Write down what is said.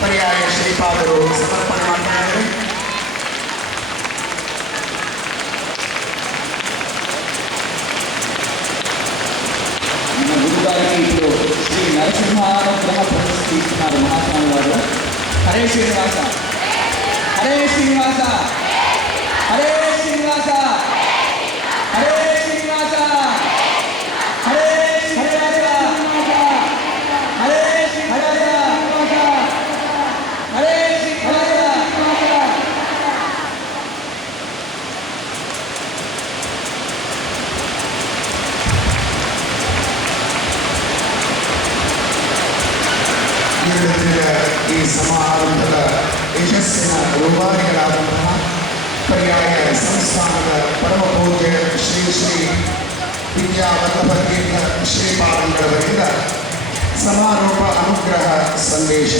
ಪರ್ಯಾಯ ಶ್ರೀಪಾದರು ಸಮರ್ಪಣೆ ಮಾಡ್ತಾರೆ. ನಮ್ಮ ಗುರುಗಾರಿಕೆಯು ಶ್ರೀ ನರಸಿಂಹಾನುಗ್ರಹ ಪ್ರಶಸ್ತಿ ಮಹಾಸ್ವಾಮಿಗಳು. ಹರೇ ಶ್ರೀನಿವಾಸ, ಹರೇ ಶ್ರೀನಿವಾಸ, ಹರೇ ಶ್ರೀನಿವಾಸ, ಹರೇ ಶ್ರೀನಿವಾಸ, ಹರೇ ಶ್ರೀನಿವಾಸ, ಹರೇ ಶ್ರೀನಿವಾಸ, ಹರೇ ಶ್ರೀನಿವಾಸ. ಈ ಸಮಾರಂಭದ ಯಶಸ್ಸಿನ ರೂವಾರಿಗಳಾದಂತಹ ಪರ್ಯಾಯ ಸಂಸ್ಥಾನದ ಪರಮ ಪೂಜ್ಯ ಶ್ರೀ ಶ್ರೀ ವಿದ್ಯಾವಲ್ಲಭ ತೀರ್ಥ ಶ್ರೀಪಾದಂಗಳವರಿಂದ ಸಮಾರೋಪ ಅನುಗ್ರಹ ಸಂದೇಶ.